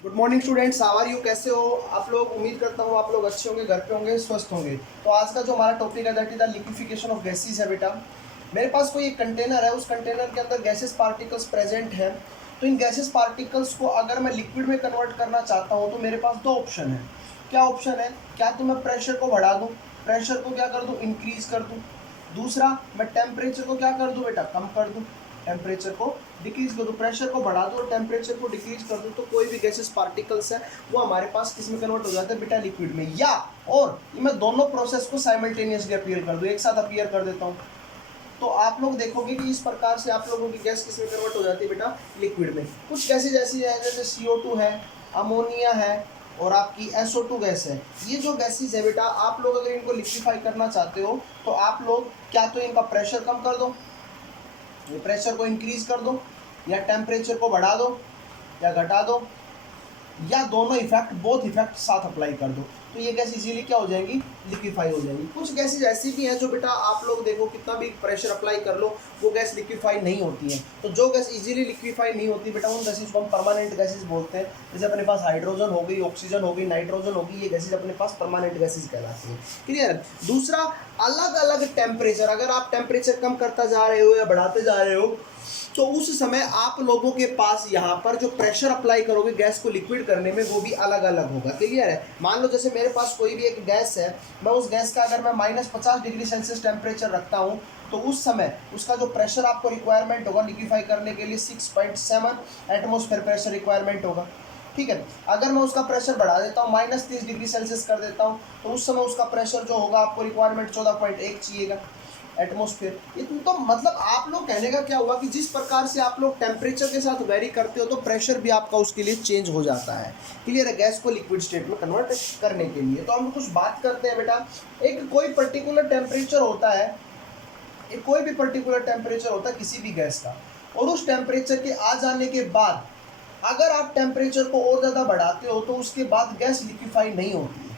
Good morning students, how are you? कैसे हो आप लोग? उम्मीद करता हूँ आप लोग अच्छे होंगे, घर पे होंगे, स्वस्थ होंगे। तो आज का जो हमारा टॉपिक है that is the liquefaction of gases है बेटा। मेरे पास कोई एक कंटेनर है, उस कंटेनर के अंदर गैसेस पार्टिकल्स प्रेजेंट हैं। तो इन गैसेस पार्टिकल्स को अगर मैं लिक्विड में कन्वर्ट करना चाहता हूँ तो मेरे पास दो ऑप्शन है। क्या ऑप्शन है? क्या तो मैं प्रेशर को बढ़ा दूँ, प्रेशर को क्या कर दूँ, इंक्रीज कर दूँ। दूसरा, मैं टेम्परेचर को क्या कर दूँ बेटा, कम कर दूँ, टेम्परेचर को डिक्रीज कर दूँ। प्रेशर को बढ़ा दो और टेम्परेचर को डिक्रीज कर दो तो कोई भी गैसेस पार्टिकल्स है वो हमारे पास किस में कन्वर्ट हो जाता है बेटा, लिक्विड में। या और मैं दोनों प्रोसेस को साइमल्टेनियसली अपीयर कर दूँ, एक साथ अपीयर कर देता हूँ, तो आप लोग देखोगे कि इस प्रकार से आप लोगों की गैस किस में कन्वर्ट हो जाती है बेटा, लिक्विड में। कुछ गैसेज ऐसी है जैसे CO2 है, अमोनिया है और आपकी SO2 गैस है। ये जो गैसेज है बेटा, आप लोग अगर इनको लिक्विफाई करना चाहते हो तो आप लोग क्या तो इनका प्रेशर कम कर दो, प्रेशर को इंक्रीज कर दो, या टेम्परेचर को बढ़ा दो या घटा दो, या दोनों इफेक्ट, बोथ इफेक्ट साथ अप्लाई कर दो, तो ये गैस इजीली क्या हो जाएंगी, लिक्विफाई हो जाएंगी। कुछ गैसेज ऐसी भी हैं जो बेटा आप लोग देखो कितना भी प्रेशर अप्लाई कर लो वो गैस लिक्विफाई नहीं होती है। तो जो गैस इजीली लिक्विफाई नहीं होती बेटा, उन गैसेज को हम परमानेंट गैसेज बोलते हैं। जैसे अपने पास हाइड्रोजन हो गई, ऑक्सीजन हो गई, नाइट्रोजन होगी, ये गैसेज अपने पास परमानेंट गैसेज कहलाती है। क्लियर? दूसरा, अलग अलग टेम्परेचर, अगर आप टेम्परेचर कम करता जा रहे हो या बढ़ाते जा रहे हो तो उस समय आप लोगों के पास यहाँ पर जो प्रेशर अप्लाई करोगे गैस को लिक्विड करने में वो भी अलग अलग होगा। क्लियर है? मान लो जैसे मेरे पास कोई भी एक गैस है, मैं उस गैस का अगर मैं -50 डिग्री सेल्सियस टेम्परेचर रखता हूँ तो उस समय उसका जो प्रेशर आपको रिक्वायरमेंट होगा लिक्विफाई करने के लिए 6.7 एटमोसफेयर प्रेशर रिक्वायरमेंट होगा। ठीक है? अगर मैं उसका प्रेशर बढ़ा देता हूँ, -30 डिग्री सेल्सियस कर देता हूँ तो उस समय उसका प्रेशर जो होगा आपको रिक्वायरमेंट 14.1 चाहिएगा एटमोस्फेयर। तो मतलब आप लोग कहने का क्या हुआ कि जिस प्रकार से आप लोग टेम्परेचर के साथ वेरी करते हो तो प्रेशर भी आपका उसके लिए चेंज हो जाता है। क्लियर है? गैस को लिक्विड स्टेट में कन्वर्ट करने के लिए। तो हम कुछ बात करते हैं बेटा। एक कोई पर्टिकुलर टेम्परेचर होता है, एक कोई भी पर्टिकुलर टेम्परेचर होता है किसी भी गैस का, और उस टेम्परेचर के आ जाने के बाद अगर आप टेम्परेचर को और ज़्यादा बढ़ाते हो तो उसके बाद गैस लिक्विफाई नहीं होती है।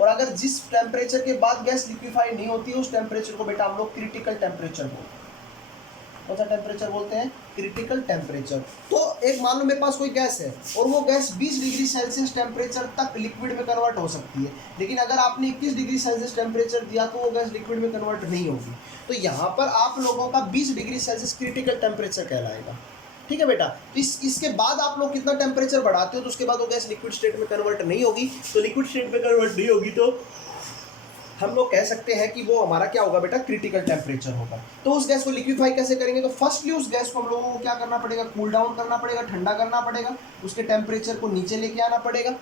और अगर जिस टेम्परेचर के बाद गैस लिक्विफाई नहीं होती है उस टेम्परेचर को बेटा हम लोग क्रिटिकल टेम्परेचर बोलते हैं। कौन सा टेम्परेचर बोलते हैं? Critical temperature. तो एक मान लो मेरे पास कोई गैस है और वो गैस 20 डिग्री सेल्सियस टेम्परेचर तक लिक्विड में कन्वर्ट हो सकती है, लेकिन अगर आपने 21 डिग्री सेल्सियस टेम्परेचर दिया तो वो गैस लिक्विड में कन्वर्ट नहीं होगी। तो यहाँ पर आप लोगों का 20 डिग्री सेल्सियस क्रिटिकल टेम्परेचर कहलाएगा। ठीक है बेटा? तो इसके बाद आप लोग कितना टेम्परेचर बढ़ाते हो तो उसके बाद वो गैस लिक्विड स्टेट में कन्वर्ट नहीं होगी। तो लिक्विड स्टेट में कन्वर्ट नहीं होगी तो हम लोग कह सकते हैं कि वो हमारा क्या होगा बेटा, क्रिटिकल टेम्परेचर होगा। तो उस गैस को लिक्विफाई कैसे करेंगे? तो फर्स्टली उस गैस को हम लोगों को क्या करना पड़ेगा, कूल डाउन करना पड़ेगा, ठंडा करना पड़ेगा, उसके टेम्परेचर को नीचे लेके आना पड़ेगा।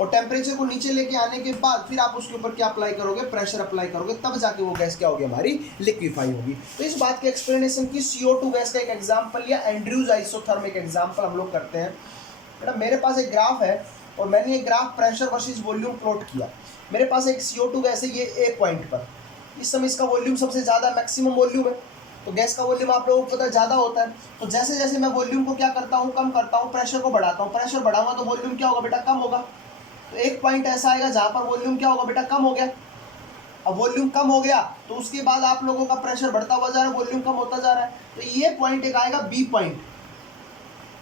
और टेम्परेचर को नीचे लेके आने के बाद फिर आप उसके ऊपर क्या अप्लाई करोगे, प्रेशर अप्लाई करोगे, तब जाके वो गैस क्या होगी, हमारी लिक्विफाई होगी। तो इस बात की एक्सप्लेनेशन की CO2 गैस का एक एग्जाम्पल या एंड्रयूज आइसोथर्मिक एग्जाम्पल हम लोग करते हैं। बेटा मेरे पास एक ग्राफ है और मैंने ये graph pressure versus volume plot किया। मेरे पास एक CO2 गैस है, ये A पॉइंट पर, इस समय इसका वॉल्यूम सबसे ज़्यादा मैक्सिमम वॉल्यूम है। तो गैस का वॉल्यूम आप लोगों को पता है ज़्यादा होता है। तो जैसे जैसे मैं वॉल्यूम को क्या करता हूँ, कम करता हूँ, प्रेशर को बढ़ाता हूँ, प्रेशर बढ़ाऊंगा तो वॉल्यूम क्या होगा बेटा, कम होगा। तो एक पॉइंट ऐसा आएगा जहाँ पर वॉल्यूम क्या होगा बेटा, कम हो गया। अब वॉल्यूम कम हो गया तो उसके बाद आप लोगों का प्रेशर बढ़ता हुआ जा रहा है, वॉल्यूम कम होता जा रहा है। तो ये पॉइंट एक आएगा B पॉइंट।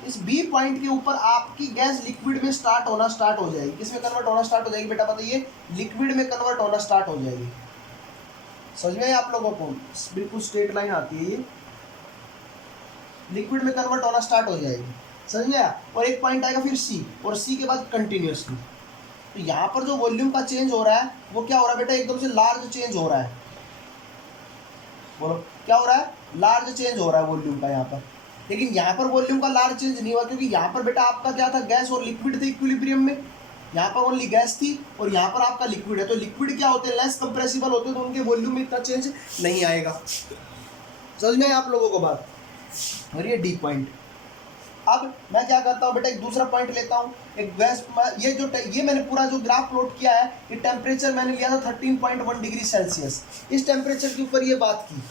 इस B पॉइंट के ऊपर आपकी गैस लिक्विड में स्टार्ट होना स्टार्ट हो जाएगी। किसमें कन्वर्ट होना स्टार्ट हो जाएगी बेटा, बताइए? लिक्विड में कन्वर्ट होना स्टार्ट हो जाएगी। समझ में आप लोगों को? बिल्कुल स्ट्रेट लाइन आती है, ये लिक्विड में कन्वर्ट होना स्टार्ट हो जाएगी। समझ में आया? और एक पॉइंट आएगा फिर C, और C के बाद कंटिन्यूसली। तो यहाँ पर जो वॉल्यूम का चेंज हो रहा है वो क्या हो रहा है बेटा, एकदम से लार्ज चेंज हो रहा है। बोलो क्या हो रहा है, लार्ज चेंज हो रहा है वॉल्यूम का यहाँ पर। लेकिन यहाँ पर वॉल्यूम का लार्ज चेंज नहीं हुआ क्योंकि यहाँ पर बेटा आपका क्या था, गैस और लिक्विड थे इक्विलिब्रियम में। यहाँ पर ओनली गैस थी और यहाँ पर आपका लिक्विड है। तो लिक्विड क्या होते हैं, लेस कंप्रेसिबल होते हैं, तो उनके वॉल्यूम में इतना चेंज नहीं आएगा। समझ में आप लोगों को बात? और ये डी पॉइंट। अब मैं क्या करता हूँ बेटा, एक दूसरा पॉइंट लेता हूँ, एक गैस, ये मैंने पूरा जो ग्राफ प्लॉट किया है, ये टेम्परेचर मैंने लिया था 13.1 डिग्री सेल्सियस। इस टेम्परेचर के ऊपर ये बात की।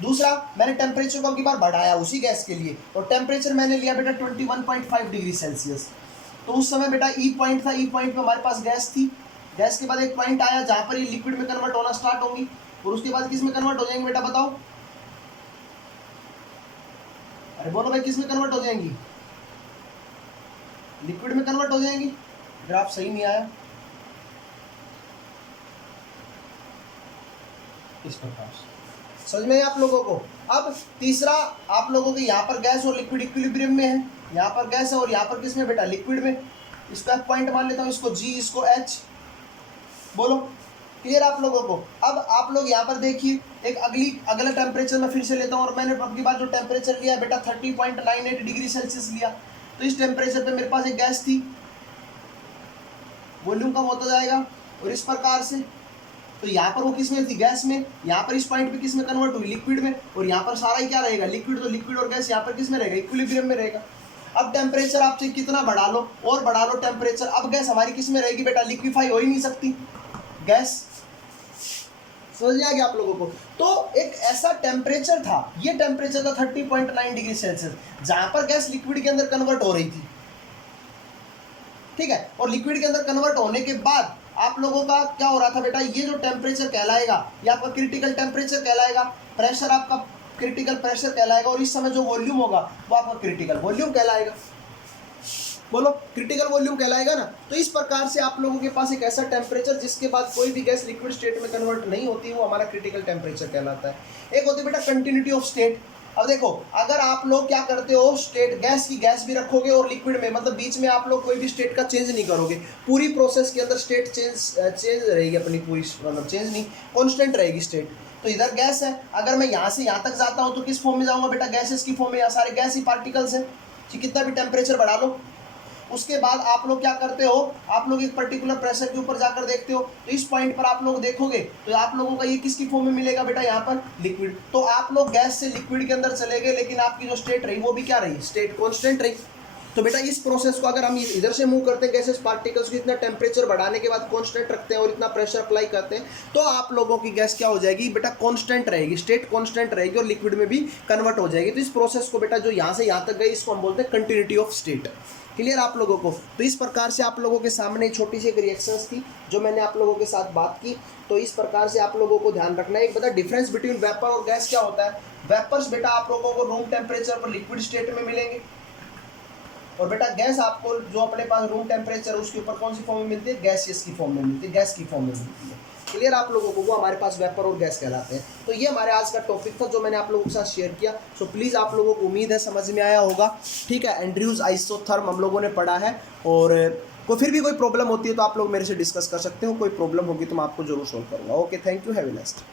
दूसरा, मैंने टेम्परेचर को अब की बार बढ़ाया उसी गैस के लिए, और टेम्परेचर मैंने लिया बेटा 21.5 डिग्री सेल्सियस। तो उस समय बेटा ई पॉइंट था, ई पॉइंट में हमारे पास गैस थी। गैस के बाद एक पॉइंट आया जहाँ पर ये लिक्विड में कन्वर्ट होना स्टार्ट होंगी, और उसके बाद किस में कन्वर्ट हो जाएंगे बेटा, बताओ? अरे बोलो भाई, किस में कन्वर्ट हो जाएंगी? लिक्विड में कन्वर्ट हो जाएंगी। ग्राफ सही नहीं आया, इस प्रकार समझ में आप लोगों को। अब तीसरा आप लोगों के यहाँ पर गैस और लिक्विड इक्विलिब्रियम में है, यहाँ पर गैस है और यहाँ पर किसमें बेटा, लिक्विड में। इसको F पॉइंट मान लेता हूँ, इसको G, इसको H। बोलो क्लियर आप लोगों को। अब आप लोग यहाँ पर देखिए, एक अगला टेम्परेचर मैं फिर से लेता हूँ, और मैंने अब की बार जो टेम्परेचर लिया बेटा 30.98 डिग्री सेल्सियस लिया। तो इस टेम्परेचर पे मेरे पास एक गैस थी, वॉल्यूम कम होता जाएगा और इस प्रकार से। तो यहाँ पर वो किस में थी, गैस में। यहाँ पर इस पॉइंट पे किस में कन्वर्ट हुई, लिक्विड में। और यहाँ पर सारा ही क्या रहेगा, लिक्विड। तो लिक्विड और गैस यहाँ पर किस में रहेगा, इक्विलिब्रियम में रहेगा। अब टेम्परेचर आपसे कितना बढ़ा लो और बढ़ा लो टेम्परेचर, अब गैस हमारी किस में रहेगी बेटा, लिक्विफाई हो ही नहीं सकती गैस। समझ में आ गया आप लोगों को। तो एक ऐसा टेम्परेचर था, ये टेम्परेचर था 30.9 डिग्री सेल्सियस, जहां पर गैस लिक्विड के अंदर कन्वर्ट हो रही थी, ठीक है। और लिक्विड के अंदर कन्वर्ट होने के बाद आप लोगों का क्या हो रहा था बेटा, ये जो टेम्परेचर कहलाएगा ये आपका क्रिटिकल टेम्परेचर कहलाएगा, प्रेशर आपका क्रिटिकल प्रेशर कहलाएगा, और इस समय जो वॉल्यूम होगा वो आपका क्रिटिकल वॉल्यूम कहलाएगा। बोलो क्रिटिकल वॉल्यूम कहलाएगा ना। तो इस प्रकार से आप लोगों के पास एक ऐसा टेम्परेचर जिसके बाद कोई भी गैस लिक्विड स्टेट में कन्वर्ट नहीं होती, वो हमारा क्रिटिकल टेम्परेचर कहलाता है। एक होती है बेटा कंटिन्यूटी ऑफ स्टेट। अब देखो, अगर आप लोग क्या करते हो, स्टेट गैस की गैस भी रखोगे और लिक्विड में, मतलब बीच में आप लोग कोई भी स्टेट का चेंज नहीं करोगे, पूरी प्रोसेस के अंदर स्टेट चेंज रहेगी अपनी पूरी, मतलब चेंज नहीं, कॉन्स्टेंट रहेगी स्टेट। तो इधर गैस है, अगर मैं यहाँ से यहाँ तक जाता हूँ तो किस फॉर्म में जाऊँगा बेटा, गैसेस की फॉर्म में। यहाँ सारे गैस ही पार्टिकल्स हैं, कितना भी टेम्परेचर बढ़ा लो। उसके बाद आप लोग क्या करते हो, आप लोग एक पर्टिकुलर प्रेशर के ऊपर जाकर देखते हो, तो इस पॉइंट पर आप लोग देखोगे तो आप लोगों का ये किसकी फॉर्म में मिलेगा बेटा, यहाँ पर लिक्विड। तो आप लोग गैस से लिक्विड के अंदर चले गए, लेकिन आपकी जो स्टेट रही वो भी क्या रही, स्टेट कॉन्स्टेंट रही। तो बेटा इस प्रोसेस को अगर हम इधर से मूव करते हैं, गैसेस पार्टिकल्स को इतना टेम्परेचर बढ़ाने के बाद कांस्टेंट रखते हैं और इतना प्रेशर अप्लाई करते हैं, तो आप लोगों की गैस क्या हो जाएगी बेटा, कांस्टेंट रहेगी, स्टेट कांस्टेंट रहेगी और लिक्विड में भी कन्वर्ट हो जाएगी। तो इस प्रोसेस को बेटा जो यहाँ से यहाँ तक गई, इसको हम बोलते हैं कंटिन्यूटी ऑफ स्टेट। क्लियर आप लोगों को। तो इस प्रकार से आप लोगों के सामने छोटी सी एक रिएक्शंस थी जो मैंने आप लोगों के साथ बात की। तो इस प्रकार से आप लोगों को ध्यान रखना है। एक बता डिफरेंस बिटवीन वेपर और गैस क्या होता है। वेपर्स बेटा आप लोगों को रूम टेम्परेचर पर लिक्विड स्टेट में मिलेंगे, और बेटा गैस आपको जो अपने पास रूम टेम्परेचर उसके ऊपर कौन सी फॉर्म में मिलती है, गैसियस की फॉर्म में मिलती है, गैस की फॉर्म में मिलती है। क्लियर आप लोगों को, वो हमारे पास वेपर और गैस कहलाते हैं। तो ये हमारे आज का टॉपिक था जो मैंने आप लोगों के साथ शेयर किया। सो प्लीज़ आप लोगों को उम्मीद है समझ में आया होगा, ठीक है। एंड्रयूज आइसोथर्म हम लोगों ने पढ़ा है, और कोई फिर भी कोई प्रॉब्लम होती है तो आप लोग मेरे से डिस्कस कर सकते हो। कोई प्रॉब्लम होगी तो मैं आपको जरूर सॉल्व करूँगा। Okay, thank you, have a nice day.